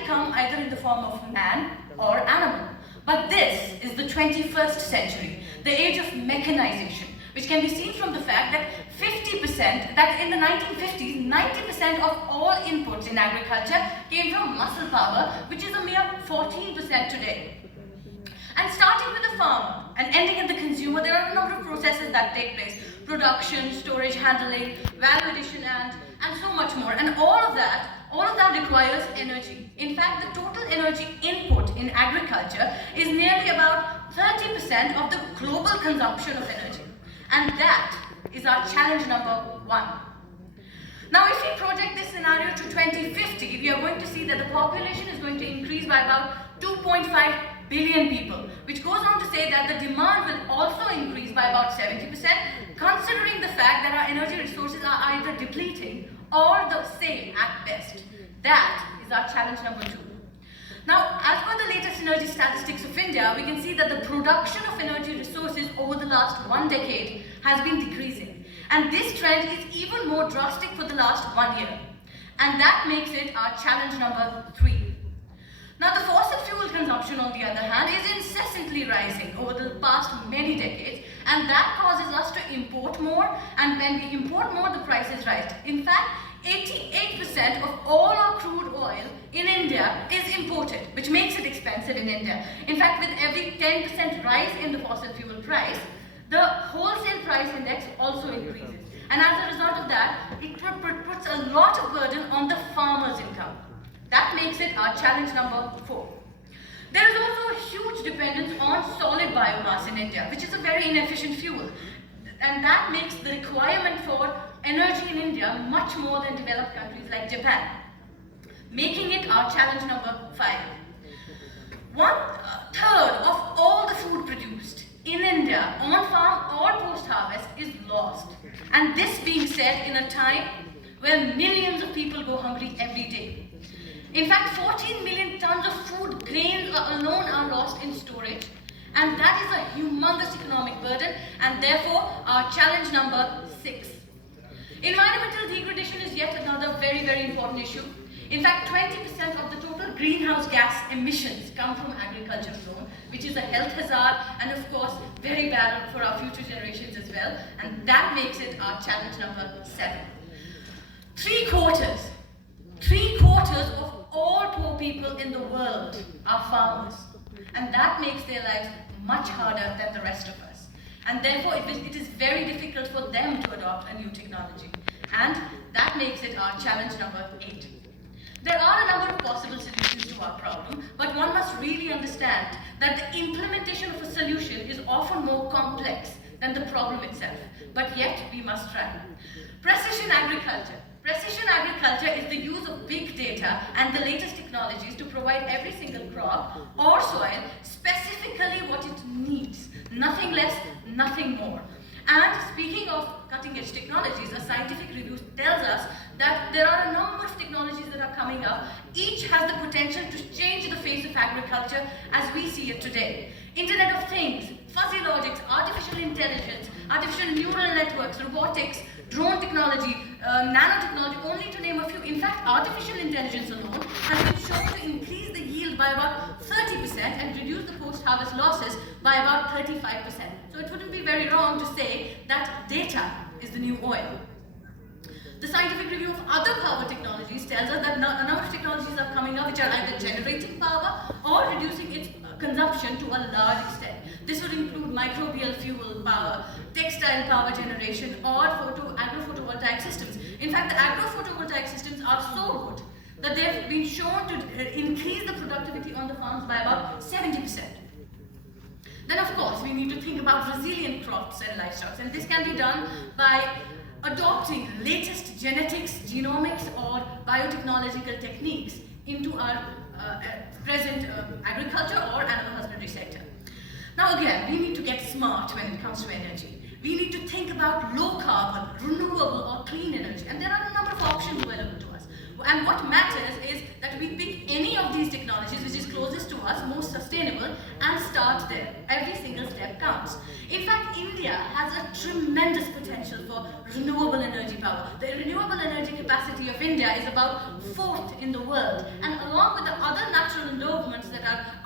they come either in the form of man or animal. But this is the 21st century, the age of mechanization, which can be seen from the fact that that in the 1950s, 90% of all inputs in agriculture came from muscle power, which is a mere 14% today. And starting with the farmer and ending at the consumer, there are a number of processes that take place: production, storage, handling, value addition, and so much more. And all of that requires energy. In fact, the total energy input in agriculture is nearly about 30% of the global consumption of energy. And that is our challenge number 1. Now, if we project this scenario to 2050, we are going to see that the population is going to increase by about 2.5 billion people, which goes on to say that the demand will also increase by about 70%, considering the fact that our energy resources are either depleting or the same at best. That is our challenge number 2. Now, as per the latest energy statistics of India, we can see that the production of energy resources over the last 1 decade has been decreasing. And this trend is even more drastic for the last 1 year. And that makes it our challenge number 3. Now, the fossil fuel consumption, on the other hand, is incessantly rising over the past many decades, and that causes us to import more, and when we import more, the prices rise. In fact, 88% of all our crude oil in India is imported, which makes it expensive in India. In fact, with every 10% rise in the fossil fuel price, the wholesale price index also increases. And as a result of that, it puts a lot of burden on the farmer's income. That makes it our challenge number 4. There is also a huge dependence on solid biomass in India, which is a very inefficient fuel. And that makes the requirement for energy in India much more than developed countries like Japan, making it our challenge number 5. 1/3 of all the food produced in India on farm or post-harvest is lost. And this being said in a time where millions of people go hungry every day. In fact, 14 million tons of food grains alone are lost in storage, and that is a humongous economic burden, and therefore our challenge number 6. Environmental degradation is yet another very, very important issue. In fact, 20% of the total greenhouse gas emissions come from agriculture alone, which is a health hazard and of course very bad for our future generations as well, and that makes it our challenge number 7. Three quarters of all poor people in the world are farmers, and that makes their lives much harder than the rest of us. And therefore, it is very difficult for them to adopt a new technology. And that makes it our challenge number 8. There are a number of possible solutions to our problem, but one must really understand that the implementation of a solution is often more complex than the problem itself. But yet, we must try. Precision agriculture. Precision agriculture is the use of big data and the latest technologies to provide every single crop or soil specifically what it needs. Nothing less, nothing more. And speaking of cutting-edge technologies, a scientific review tells us that there are a number of technologies that are coming up. Each has the potential to change the face of agriculture as we see it today. Internet of Things, fuzzy logics, artificial intelligence, artificial neural networks, robotics, drone technology, nanotechnology, only to name a few. In fact, artificial intelligence alone has been shown to increase the yield by about 30% and reduce the post-harvest losses by about 35%. So it wouldn't be very wrong to say that data is the new oil. The scientific review of other power technologies tells us that a number of technologies are coming up which are either generating power or reducing its consumption to a large extent. This would include microbial fuel power, textile power generation, or agro-photovoltaic systems. In fact, the agro-photovoltaic systems are so good that they've been shown to increase the productivity on the farms by about 70%. Then, of course, we need to think about resilient crops and livestock, and this can be done by adopting latest genetics, genomics, or biotechnological techniques into our present agriculture or animal husbandry sector. Now again, we need to get smart when it comes to energy. We need to think about low carbon, renewable or clean energy, and there are a number of options available to us. And what matters is that we pick any of these technologies which is closest to us, most sustainable, and start there. Every single step counts. In fact, India has a tremendous potential for renewable energy power. The renewable energy capacity of India is about 4th in the world, and along with the other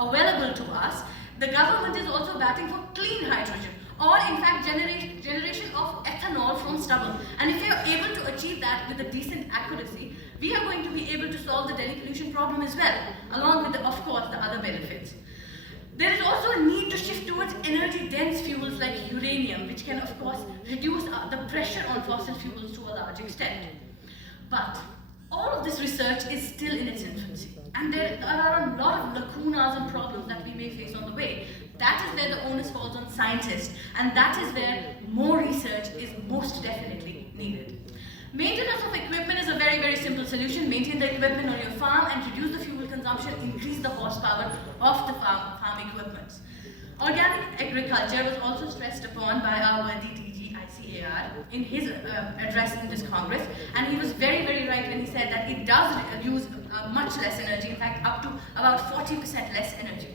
available to us, the government is also batting for clean hydrogen, or in fact generation of ethanol from stubble. And if we are able to achieve that with a decent accuracy, we are going to be able to solve the Delhi pollution problem as well, along with, of course, the other benefits. There is also a need to shift towards energy-dense fuels like uranium, which can, of course, reduce the pressure on fossil fuels to a large extent. But all of this research is still in its infancy, and there are a lot of lacunas and problems that we may face on the way. That is where the onus falls on scientists, and that is where more research is most definitely needed. Maintenance of equipment is a very, very simple solution. Maintain the equipment on your farm and reduce the fuel consumption, increase the horsepower of the farm equipment. Organic agriculture was also stressed upon by our DTG ICAR in his address in this Congress, and he was very, very right when he said that it does use much less energy, in fact up to about 40% less energy.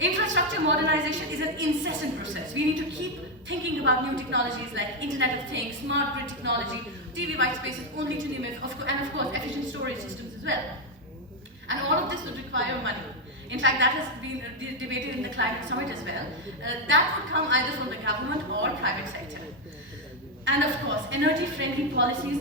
Infrastructure modernization is an incessant process. We need to keep thinking about new technologies like Internet of Things, smart grid technology, TV white spaces, only to name it, and of course efficient storage systems as well. And all of this would require money. In fact, that has been debated in the climate summit as well. That would come either from the government or private sector. And of course, energy-friendly policies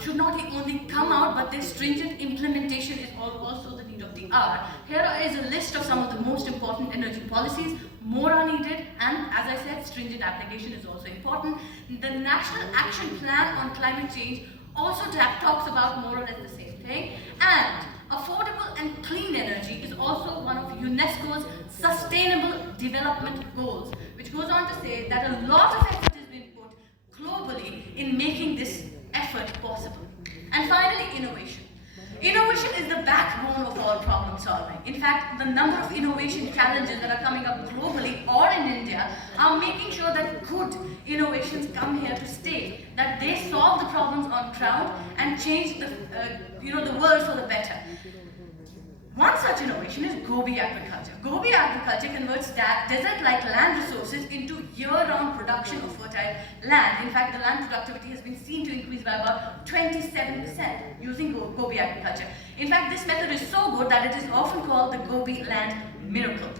should not only come out, but their stringent implementation is also the need of the hour. Here is a list of some of the most important energy policies. More are needed, and as I said, stringent application is also important. The National Action Plan on Climate Change also talks about more or less the same thing. And affordable and clean energy is also one of UNESCO's Sustainable Development Goals, which goes on to say that a lot of effort has been put globally in making this effort possible. And finally, innovation. Innovation is the backbone of all problem solving. In fact, the number of innovation challenges that are coming up globally or in India are making sure that good innovations come here to stay, that they solve the problems on ground and change the world for the better. One such innovation is Gobi agriculture. Gobi agriculture converts desert-like land resources into year-round production of fertile land. In fact, the land productivity has been seen to increase by about 27% using Gobi agriculture. In fact, this method is so good that it is often called the Gobi land miracle.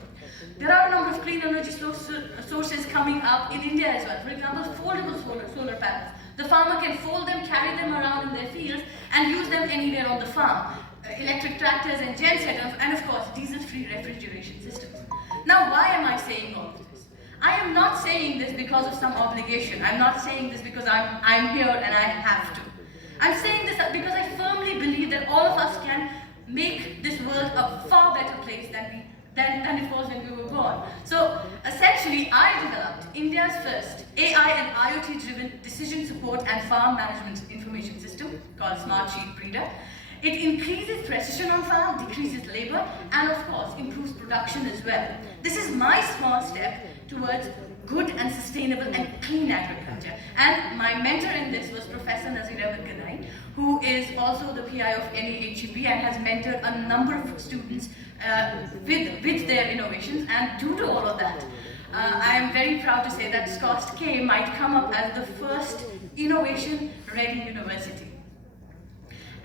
There are a number of clean energy sources coming up in India as well. For example, foldable solar panels. The farmer can fold them, carry them around in their fields, and use them anywhere on the farm. Electric tractors and gensetons, and of course diesel-free refrigeration systems. Now, why am I saying all of this? I am not saying this because of some obligation. I'm not saying this because I'm here and I have to. I'm saying this because I firmly believe that all of us can make this world a far better place than it was when we were born. So essentially, I developed India's first AI and IoT-driven decision support and farm management information system called Smart Sheep Breeder. It increases precision on farm, decreases labor, and of course improves production as well. This is my small step towards good and sustainable and clean agriculture. And my mentor in this was Professor Nazir Ahmed Ganai, who is also the PI of NEHEB and has mentored a number of students with their innovations. And due to all of that, I am very proud to say that SCOST K might come up as the first innovation-ready university.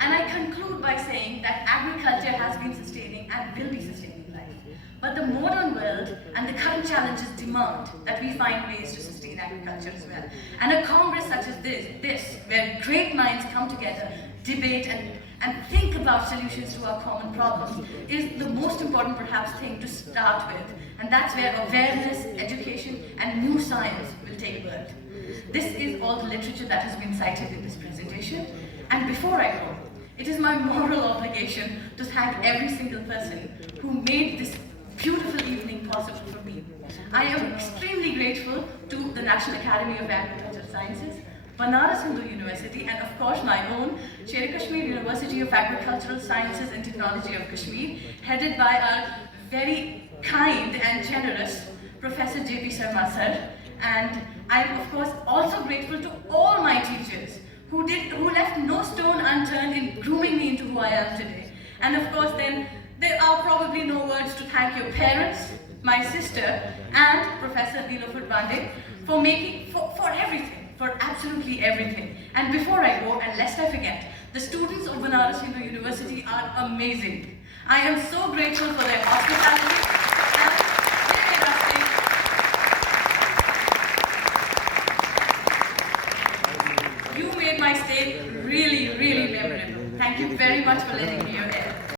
And I conclude by saying that agriculture has been sustaining and will be sustaining life. But the modern world and the current challenges demand that we find ways to sustain agriculture as well. And a congress such as this, where great minds come together, debate and think about solutions to our common problems, is the most important perhaps thing to start with. And that's where awareness, education, and new science will take birth. This is all the literature that has been cited in this presentation. And before I go, it is my moral obligation to thank every single person who made this beautiful evening possible for me. I am extremely grateful to the National Academy of Agricultural Sciences, Banaras Hindu University, and of course my own Sher Kashmir University of Agricultural Sciences and Technology of Kashmir, headed by our very kind and generous Professor J.P. Sharma sir. And I am of course also grateful to all my teachers who left no stone unturned in grooming me into who I am today. And of course then, there are probably no words to thank your parents, my sister, and Professor Pandey for everything, for absolutely everything. And before I go, and lest I forget, the students of Banaras Hindu University are amazing. I am so grateful for their hospitality. my stay really, really memorable. Thank you very much for letting me your air.